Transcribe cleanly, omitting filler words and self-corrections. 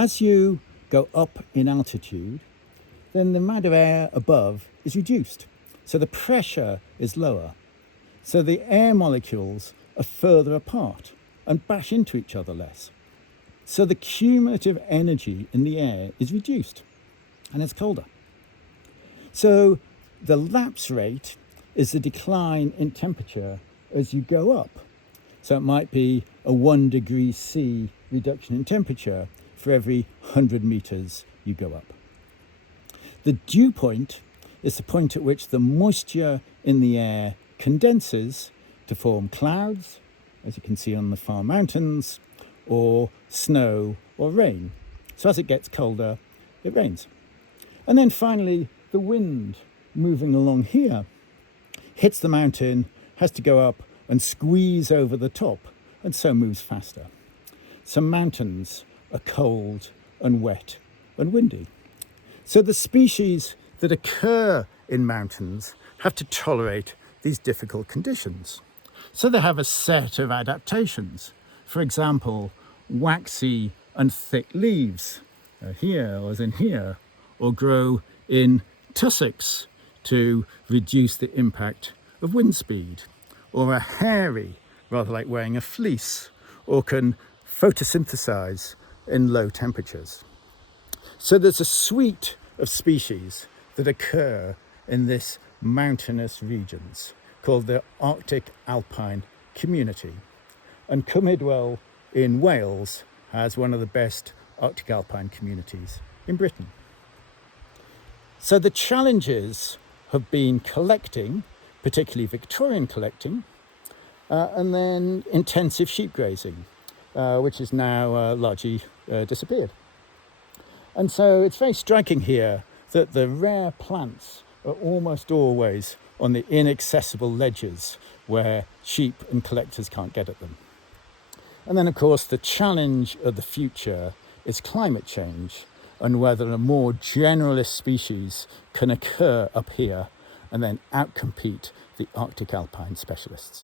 As you go up in altitude, then the amount of air above is reduced. So the pressure is lower. So the air molecules are further apart and bash into each other less. So the cumulative energy in the air is reduced and it's colder. So the lapse rate is the decline in temperature as you go up. So it might be a 1 degree C reduction in temperature for every 100 meters you go up. The dew point is the point at which the moisture in the air condenses to form clouds, as you can see on the far mountains, or snow or rain. So as it gets colder, it rains. And then finally, the wind moving along here hits the mountain, has to go up and squeeze over the top, and so moves faster. Some mountains are cold and wet and windy. So the species that occur in mountains have to tolerate these difficult conditions. So they have a set of adaptations. For example, waxy and thick leaves here or as in here, or grow in tussocks to reduce the impact of wind speed, or are hairy, rather like wearing a fleece, or can photosynthesize in low temperatures. So there's a suite of species that occur in this mountainous regions called the arctic-alpine community. And Cymydwell in Wales has one of the best arctic-alpine communities in Britain. So the challenges have been collecting, particularly Victorian collecting, and then intensive sheep grazing, which is now largely disappeared. And so it's very striking here that the rare plants are almost always on the inaccessible ledges where sheep and collectors can't get at them. And then, of course, the challenge of the future is climate change and whether a more generalist species can occur up here and then outcompete the Arctic-alpine specialists.